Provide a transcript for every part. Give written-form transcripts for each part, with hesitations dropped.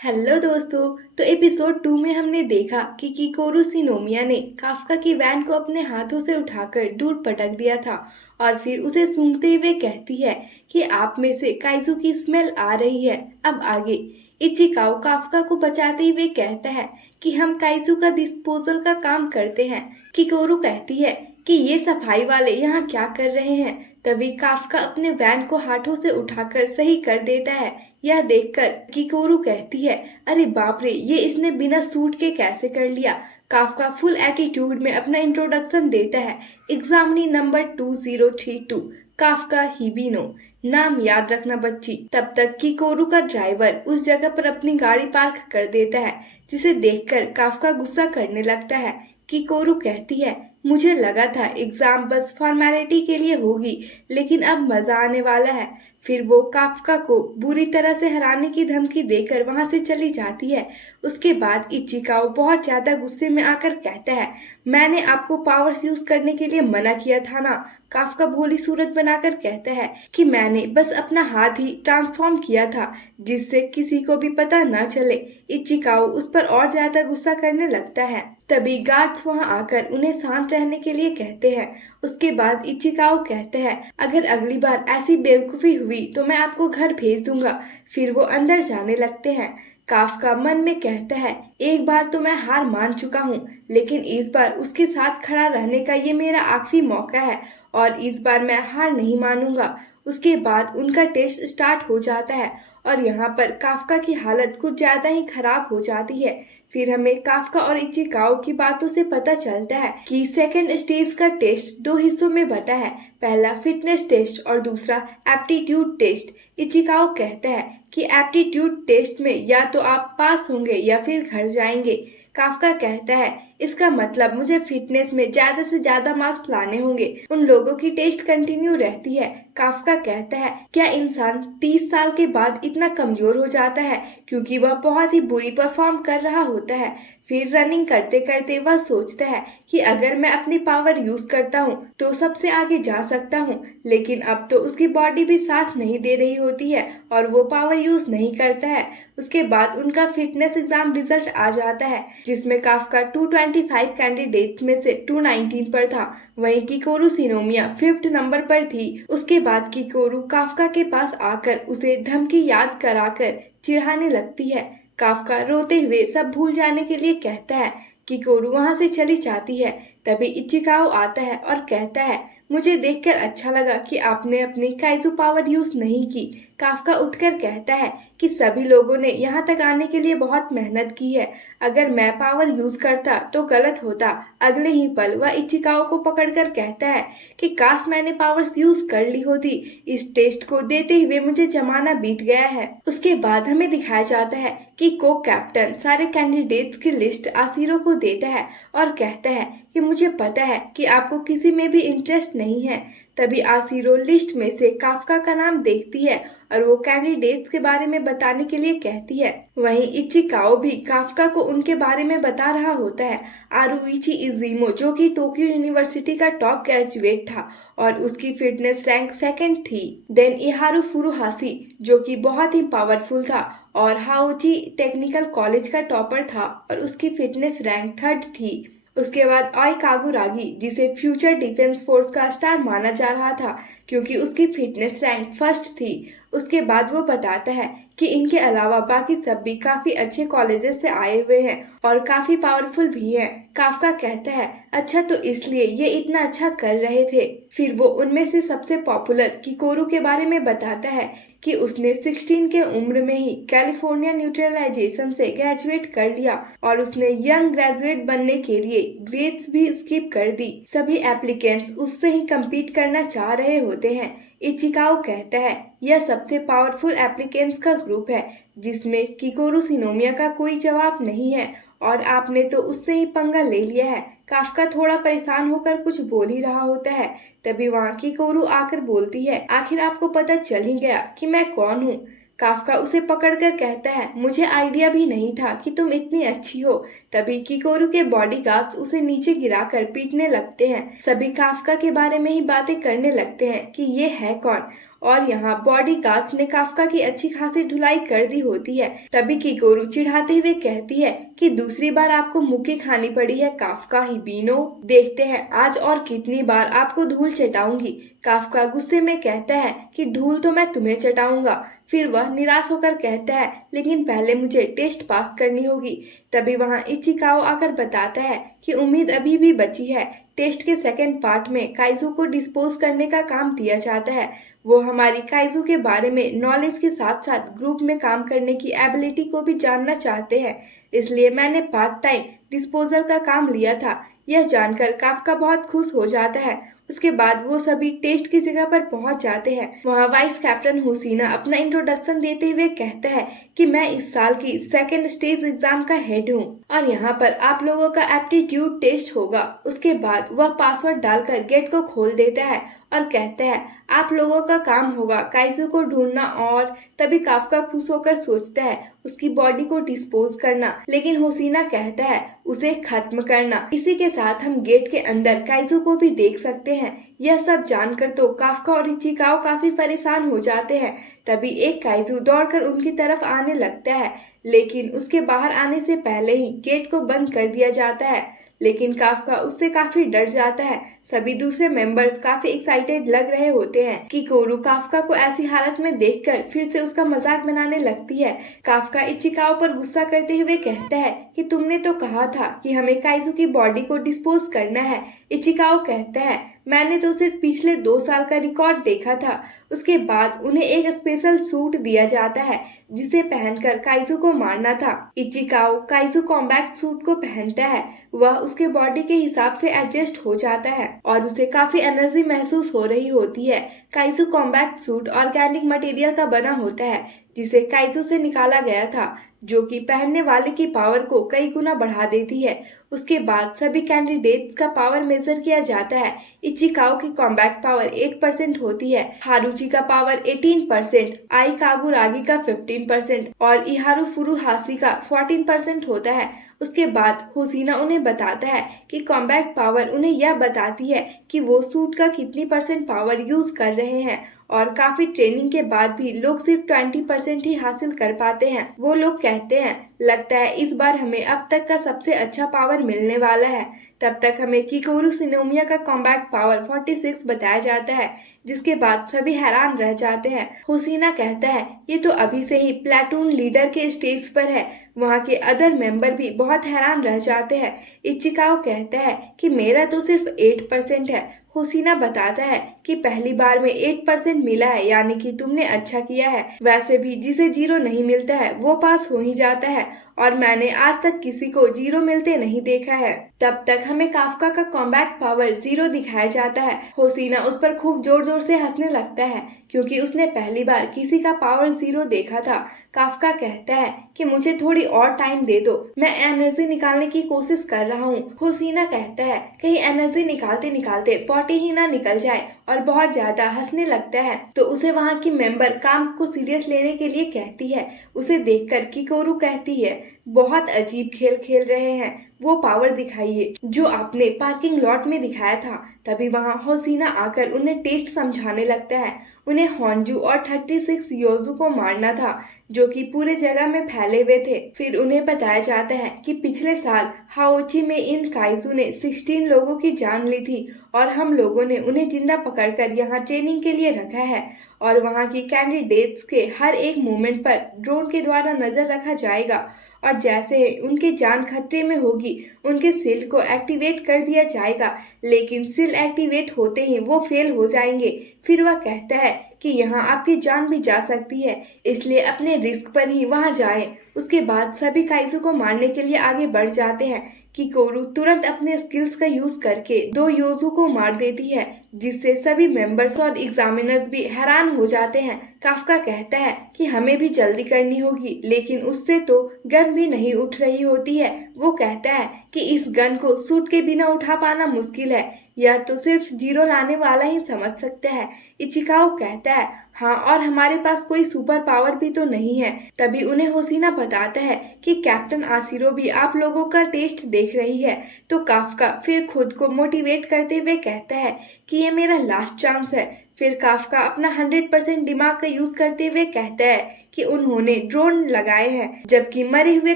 Hello दोस्तों। तो episode 2 में हमने देखा कि किकोरू सिनोमिया ने काफ्का की वैन को अपने हाथों से उठाकर दूर पटक दिया था और फिर उसे सूंघते हुए कहती है कि आप में से काइजू की स्मेल आ रही है। अब आगे इचिकाओ काफ्का को बचाते हुए कहता है कि हम काइजू का डिस्पोजल का काम करते हैं। किकोरू कहती है कि ये सफाई वाले यहाँ क्या कर रहे हैं। तभी काफ्का अपने वैन को हाथों से उठाकर सही कर देता है। यह देखकर किकोरू कहती है, अरे बाप रे, ये इसने बिना सूट के कैसे कर लिया। काफ्का फुल एटीट्यूड में अपना इंट्रोडक्शन देता है। Examinee number 2032, Kafka Hibino. नाम याद रखना बच्ची। तब तक किकोरू का ड्राइवर उस जगह पर अपनी गाड़ी पार्क कर देता है, जिसे देखकर काफ्का गुस्सा करने लगता है। किकोरू कहती है, मुझे लगा था एग्जाम बस फॉर्मेलिटी के लिए होगी, लेकिन अब मजा आने वाला है। फिर वो काफ्का को बुरी तरह से हराने की धमकी देकर वहां से चली जाती है। उसके बाद इचिकाओ बहुत ज्यादा गुस्से में आकर कहता है, मैंने आपको पावर्स यूज करने के लिए मना किया था ना। काफ्का भोली सूरत बनाकर कहता है कि मैंने बस अपना हाथ ही ट्रांसफॉर्म किया था, जिससे किसी को भी पता न चले। इचिकाओ उस पर और ज्यादा गुस्सा करने लगता है। तभी गार्ड्स वहां आकर उन्हें शांत रहने के लिए कहते हैं। उसके बाद इचिकाओ कहते हैं, अगर अगली बार ऐसी बेवकूफी हुई तो मैं आपको घर भेज दूंगा। फिर वो अंदर जाने लगते हैं। काफ्का मन में कहता है, एक बार तो मैं हार मान चुका हूँ, लेकिन इस बार उसके साथ खड़ा रहने का ये मेरा आखिरी मौका है और इस बार मैं हार नहीं मानूंगा। उसके बाद उनका टेस्ट स्टार्ट हो जाता है और यहाँ पर काफ्का की हालत कुछ ज्यादा ही खराब हो जाती है। फिर हमें काफ्का और इचिकाओ की बातों से पता चलता है कि सेकंड स्टेज का टेस्ट 2 हिस्सों में बटा है। पहला फिटनेस टेस्ट और दूसरा एप्टीट्यूड टेस्ट। इचिकाओ कहता है कि एप्टीट्यूड टेस्ट में या तो आप पास होंगे या फिर घर जाएंगे। काफ्का कहता है, इसका मतलब मुझे फिटनेस में ज्यादा से ज्यादा मार्क्स लाने होंगे। उन लोगों की टेस्ट कंटिन्यू रहती है। काफ्का कहता है, क्या इंसान 30 साल के बाद इतना कमजोर हो जाता है, क्योंकि वह बहुत ही बुरी परफॉर्म कर रहा होता है। फिर रनिंग करते करते वह सोचता है कि अगर मैं अपनी पावर यूज करता हूँ तो सबसे आगे जा सकता हूँ, लेकिन अब तो उसकी बॉडी भी साथ नहीं दे रही होती है और वो पावर यूज नहीं करता है। उसके बाद उनका फिटनेस एग्जाम रिजल्ट आ जाता है, जिसमें काफ्का 225 कैंडिडेट्स में से 219 पर था। वहीं किकोरू सिनोमिया 5th नंबर पर थी। उसके बाद किकोरू काफ्का के पास आकर उसे धमकी याद कराकर चिढ़ाने लगती है। काफ्का रोते हुए सब भूल जाने के लिए कहता है। किकोरू वहां से चली जाती है। तभी इचिकाओ आता है और कहता है, मुझे देखकर अच्छा लगा कि आपने अपनी काइजू पावर यूज नहीं की। काफ्का उठकर कहता है कि सभी लोगों ने यहाँ तक आने के लिए बहुत मेहनत की है। अगर मैं पावर यूज करता तो गलत होता। अगले ही पल वह इचिकाओ को पकड़कर कहता है कि काश मैंने पावर्स यूज कर ली होती। इस टेस्ट को देते हुए मुझे जमाना बीत गया है। उसके बाद हमें दिखाया जाता है कि को कैप्टन सारे कैंडिडेट्स की लिस्ट आसिरो को देता है और कहता है कि मुझे पता है कि आपको किसी में भी इंटरेस्ट नहीं है। तभी आसिरो लिस्ट में से काफ्का का नाम देखती है और वो कैंडिडेट्स के बारे में बताने के लिए कहती है। वहीं इचिकाओ भी काफ्का को उनके बारे में बता रहा होता है। आरुइची इजीमो, जो कि टोक्यो यूनिवर्सिटी का टॉप ग्रेजुएट था और उसकी फिटनेस रैंक 2nd थी। देन इहारू फुरुहाशी, जो कि बहुत ही पावरफुल था और हाओची टेक्निकल कॉलेज का टॉपर था और उसकी फिटनेस रैंक 3rd थी। उसके बाद ओई कागुरागी, जिसे फ्यूचर डिफेंस फोर्स का स्टार माना जा रहा था क्योंकि उसकी फिटनेस रैंक 1st थी। उसके बाद वो बताता है कि इनके अलावा बाकी सब भी काफी अच्छे कॉलेजेस से आए हुए हैं और काफी पावरफुल भी हैं। काफ्का कहता है, अच्छा तो इसलिए ये इतना अच्छा कर रहे थे। फिर वो उनमें से सबसे पॉपुलर किकोरू के बारे में बताता है कि उसने 16 के उम्र में ही कैलिफोर्निया न्यूट्रलाइजेशन से ग्रेजुएट कर लिया और उसने यंग ग्रेजुएट बनने के लिए ग्रेड्स भी स्किप कर दी। सभी एप्लीकेंट्स उससे ही कम्पीट करना चाह रहे होते हैं। इचिकाओ कहता है, यह सबसे पावरफुल एप्लीकेंट्स का ग्रुप है जिसमें किकोरू सिनोमिया का कोई जवाब नहीं है और आपने तो उससे ही पंगा ले लिया है। काफ्का थोड़ा परेशान होकर कुछ बोल ही रहा होता है। तभी वहाँ किकोरू आकर बोलती है, आखिर आपको पता चल ही गया कि मैं कौन हूँ। काफ्का उसे पकड़कर कहता है, मुझे आइडिया भी नहीं था कि तुम इतनी अच्छी हो। तभी किकोरू के बॉडीगार्ड्स उसे नीचे गिराकर पीटने लगते हैं। सभी काफ्का के बारे में ही बातें करने लगते हैं कि ये है कौन और यहाँ बॉडी गार्ड्स ने काफका की अच्छी खासी धुलाई कर दी होती है। तभी किकोरू चिढ़ाते हुए कहती है कि दूसरी बार आपको मुक्की खानी पड़ी है काफका हिबिनो। देखते हैं आज और कितनी बार आपको धूल चटाऊंगी। काफका गुस्से में कहता है कि धूल तो मैं तुम्हें चटाऊंगा। फिर वह निराश होकर कहता है लेकिन पहले मुझे टेस्ट पास करनी होगी। तभी वहाँ इचिकाओ आकर बताता है कि उम्मीद अभी भी बची है। टेस्ट के सेकंड पार्ट में काइजू को डिस्पोज करने का काम दिया जाता है। वो हमारी काइजू के बारे में नॉलेज के साथ साथ ग्रुप में काम करने की एबिलिटी को भी जानना चाहते हैं, इसलिए मैंने पार्ट टाइम डिस्पोजल का काम लिया था। यह जानकर काफका बहुत खुश हो जाता है। उसके बाद वो सभी टेस्ट की जगह पर पहुंच जाते हैं। वहाँ वाइस कैप्टन हुसीना अपना इंट्रोडक्शन देते हुए कहता है कि मैं इस साल की सेकेंड स्टेज एग्जाम का हेड हूँ और यहाँ पर आप लोगों का एप्टीट्यूड टेस्ट होगा। उसके बाद वह पासवर्ड डालकर गेट को खोल देता है और कहता है आप लोगों का काम होगा काइजू को ढूंढना। और तभी काफका खुश होकर सोचता है उसकी बॉडी को डिस्पोज करना, लेकिन हुसीना कहता है उसे खत्म करना। इसी के साथ हम गेट के अंदर काइजू को भी देख सकते हैं। यह सब जानकर तो काफका और इचिकाओ काफी परेशान हो जाते हैं। तभी एक काइजू दौड़कर उनकी तरफ आने लगता है, लेकिन उसके बाहर आने से पहले ही गेट को बंद कर दिया जाता है। लेकिन काफका उससे काफी डर जाता है। सभी दूसरे मेंबर्स काफी एक्साइटेड लग रहे होते हैं। किकोरू काफका को ऐसी हालत में देखकर फिर से उसका मजाक बनाने लगती है। काफका इचिकाओ पर गुस्सा करते हुए कहता है कि तुमने तो कहा था कि हमें काइजू की बॉडी को डिस्पोज करना है। इचिकाओ कहता है मैंने तो सिर्फ पिछले 2 साल का रिकॉर्ड देखा था। उसके बाद उन्हें एक स्पेशल सूट दिया जाता है जिसे पहनकर काइजू को मारना था। इचिकाओ काइजू कॉम्बैट सूट को पहनता है। वह उसके बॉडी के हिसाब से एडजस्ट हो जाता है और उसे काफी एनर्जी महसूस हो रही होती है। Kaiju combat suit organic material का बना होता है जिसे काइजू से निकाला गया था, जो कि पहनने वाले की पावर को कई गुना बढ़ा देती है। उसके बाद सभी कैंडिडेट्स का पावर मेजर किया जाता है। इचिकाओ की कॉम्बैट पावर 8% होती है, हारुची का पावर 18%, आई कागुरागी का 15% और इहारू फुरुहाशी का 14% होता है। उसके बाद हुसीना उन्हें बताता है कि कॉम्बैट पावर उन्हें यह बताती है कि वो सूट का कितनी % पावर यूज कर रहे हैं और काफी ट्रेनिंग के बाद भी लोग सिर्फ 20% ही हासिल कर पाते हैं। वो लोग कहते हैं लगता है इस बार हमें अब तक का सबसे अच्छा पावर मिलने वाला है। तब तक हमें किकोरू सिनोमिया का कॉम्बैट पावर 46 बताया जाता है, जिसके बाद सभी हैरान रह जाते हैं। हुसीना कहता है ये तो अभी से ही प्लेटून लीडर के स्टेज पर है। वहाँ के अदर मेंबर भी बहुत हैरान रह जाते हैं। इचिकाओ कहता है कि मेरा तो सिर्फ 8% है। हुसीना बताता है कि पहली बार में 8% मिला है, यानी कि तुमने अच्छा किया है। वैसे भी जिसे 0 नहीं मिलता है वो पास हो ही जाता है और मैंने आज तक किसी को 0 मिलते नहीं देखा है। तब तक हमें काफका का कॉम्बैट पावर 0 दिखाया जाता है। हुसीना उस पर खूब जोर जोर से हंसने लगता है क्योंकि उसने पहली बार किसी का पावर 0 देखा था। काफका कहता है कि मुझे थोड़ी और टाइम दे दो, मैं एनर्जी निकालने की कोशिश कर रहा हूँ। हुसीना कहता है कहीं एनर्जी निकालते निकालते पॉटी ही ना निकल जाए और बहुत ज्यादा हंसने लगता है। तो उसे वहाँ की मेंबर काम को सीरियस लेने के लिए कहती है। उसे देखकर किकोरू कहती है बहुत अजीब खेल खेल रहे हैं, वो पावर दिखाइए जो आपने पार्किंग लॉट में दिखाया था। तभी वहाँ हुसीना आकर उन्हें टेस्ट समझाने लगता है। उन्हें होंजू और 36 योजू को मारना था जो कि पूरे जगह में फैले हुए थे। फिर उन्हें बताया जाता है कि पिछले साल हाओची में इन काइजू ने 16 लोगों की जान ली थी और हम लोगों ने उन्हें जिंदा पकड़कर यहाँ ट्रेनिंग के लिए रखा है और वहाँ की कैंडिडेट्स के हर एक मूवमेंट पर ड्रोन के द्वारा नजर रखा जाएगा और जैसे ही उनकी जान खतरे में होगी उनके सील को एक्टिवेट कर दिया जाएगा, लेकिन सील एक्टिवेट होते ही वो फेल हो जाएंगे। फिर वह कहता है कि यहाँ आपकी जान भी जा सकती है, इसलिए अपने रिस्क पर ही वहाँ जाएं। उसके बाद सभी काइजू को मारने के लिए आगे बढ़ जाते हैं। किकोरू तुरंत अपने स्किल्स का यूज करके 2 योजू को मार देती है, जिससे सभी मेंबर्स और एग्जामिनर्स भी हैरान हो जाते हैं। काफका कहता है कि हमें भी जल्दी करनी होगी, लेकिन उससे तो गन भी नहीं उठ रही होती है। वो कहता है कि इस गन को सूट के बिना उठा पाना मुश्किल है, यह तो सिर्फ 0 लाने वाला ही समझ सकता है। इचिकाओ कहता है हाँ, और हमारे पास कोई सुपर पावर भी तो नहीं है। तभी उन्हें हुसीना बताता है कि कैप्टन आशिरो भी आप लोगों का टेस्ट देख रही है। तो काफका फिर खुद को मोटिवेट करते हुए कहता है कि ये मेरा लास्ट चांस है, फिर काफ्का अपना 100% दिमाग का यूज करते हुए कहता है कि उन्होंने ड्रोन लगाए हैं, जबकि मरे हुए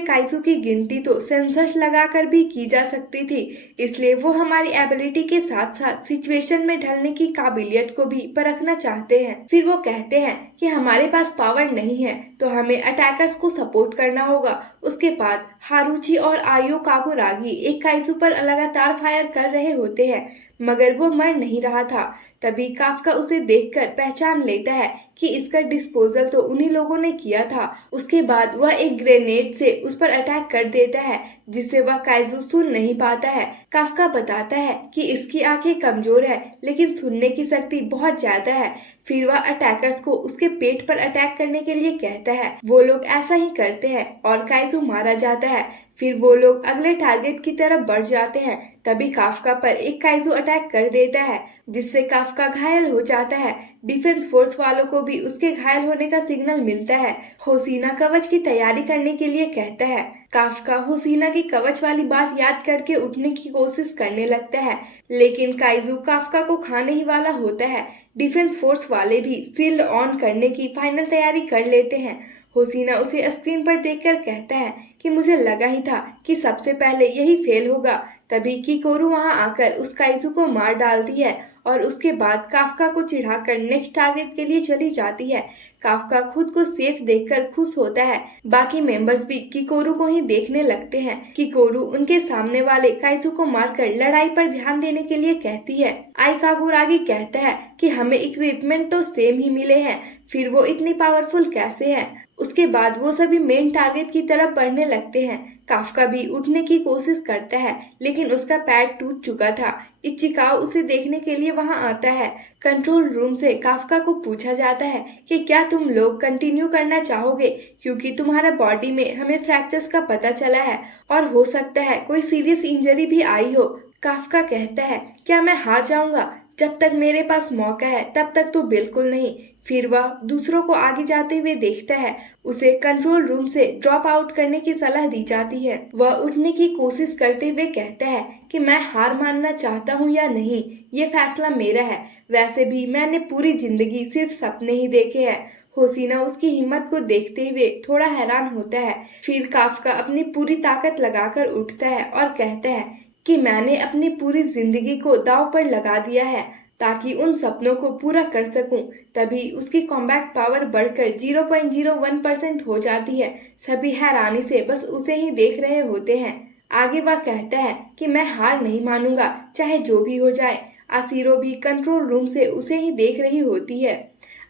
काइजू की गिनती तो सेंसर्स लगाकर भी की जा सकती थी, इसलिए वो हमारी एबिलिटी के साथ साथ सिचुएशन में ढलने की काबिलियत को भी परखना चाहते हैं। फिर वो कहते हैं कि हमारे पास पावर नहीं है तो हमें अटैकर्स को सपोर्ट करना होगा। उसके बाद हारूची और आयो कागुरागी एक काइजू पर लगातार फायर कर रहे होते हैं, मगर वो मर नहीं रहा था। तभी काफ्का उसे देखकर पहचान लेता है कि इसका डिस्पोजल तो उन्हीं लोगों ने किया था। उसके बाद वह एक ग्रेनेड से उस पर अटैक कर देता है, जिससे वह काइजू सुन नहीं पाता है। काफ्का बताता है कि इसकी आंखें कमजोर है, लेकिन सुनने की शक्ति बहुत ज्यादा है। फिर वह अटैकर्स को उसके पेट पर अटैक करने के लिए कहता है। वो लोग ऐसा ही करते हैं और काइजू मारा जाता है। फिर वो लोग अगले टारगेट की तरफ बढ़ जाते हैं। तभी काफ्का पर एक काइजू अटैक कर देता है, जिससे काफ्का घायल हो जाता है। डिफेंस फोर्स वालों को भी उसके घायल होने का सिग्नल मिलता है। होसीना कवच की तैयारी करने के लिए कहता है। काफ्का होसीना की कवच वाली बात याद करके उठने की कोशिश करने लगता है, लेकिन काइजू काफ्का को खाने ही वाला होता है। डिफेंस फोर्स वाले भी शील्ड ऑन करने की फाइनल तैयारी कर लेते हैं। होसीना उसे स्क्रीन पर देखकर कहता है कि मुझे लगा ही था कि सबसे पहले यही फेल होगा। तभी किकोरू वहां आकर उस काइजू को मार डालती है और उसके बाद काफ्का को चिढ़ाकर नेक्स्ट टारगेट के लिए चली जाती है। काफ्का खुद को सेफ देखकर खुश होता है। बाकी मेंबर्स भी किकोरू को ही देखने लगते हैं। किकोरू उनके सामने वाले काइजू को मारकर लड़ाई पर ध्यान देने के लिए कहती है। आई कागुरागी कहता है कि हमें इक्विपमेंट तो सेम ही मिले हैं, फिर वो इतनी पावरफुल कैसे हैं? उसके बाद वो सभी मेन टारगेट की तरफ बढ़ने लगते हैं। काफ्का भी उठने की कोशिश करता है, लेकिन उसका पैर टूट चुका था। इचिकाओ उसे देखने के लिए वहां आता है। कंट्रोल रूम से काफ्का को पूछा जाता है कि क्या तुम लोग कंटिन्यू करना चाहोगे, क्योंकि तुम्हारा बॉडी में हमें फ्रैक्चर्स का पता चला है और हो सकता है कोई सीरियस इंजरी भी आई हो। काफ्का कहता है, क्या मैं हार जाऊंगा? जब तक मेरे पास मौका है तब तक तो बिल्कुल नहीं। फिर वह दूसरों को आगे जाते हुए देखता है। उसे कंट्रोल रूम से ड्रॉप आउट करने की सलाह दी जाती है। वह उठने की कोशिश करते हुए कहता है कि मैं हार मानना चाहता हूँ या नहीं, ये फैसला मेरा है। वैसे भी मैंने पूरी जिंदगी सिर्फ सपने ही देखे हैं। होसीना उसकी हिम्मत को देखते हुए थोड़ा हैरान होता है। फिर काफ्का अपनी पूरी ताकत लगाकर उठता है और कहता है कि मैंने अपनी पूरी जिंदगी को दांव पर लगा दिया है ताकि उन सपनों को पूरा कर सकूं। तभी उसकी कॉम्बैट पावर बढ़कर 0.01% हो जाती है। सभी हैरानी से बस उसे ही देख रहे होते हैं। आगे वह कहता है कि मैं हार नहीं मानूंगा, चाहे जो भी हो जाए। आसिरो भी कंट्रोल रूम से उसे ही देख रही होती है।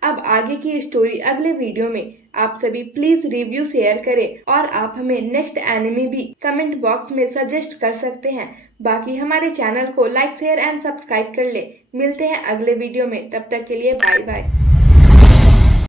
अब आगे की स्टोरी अगले वीडियो में। आप सभी प्लीज रिव्यू शेयर करें और आप हमें नेक्स्ट एनिमे भी कमेंट बॉक्स में सजेस्ट कर सकते हैं। बाकी हमारे चैनल को लाइक शेयर एंड सब्सक्राइब कर ले। मिलते हैं अगले वीडियो में, तब तक के लिए बाय बाय।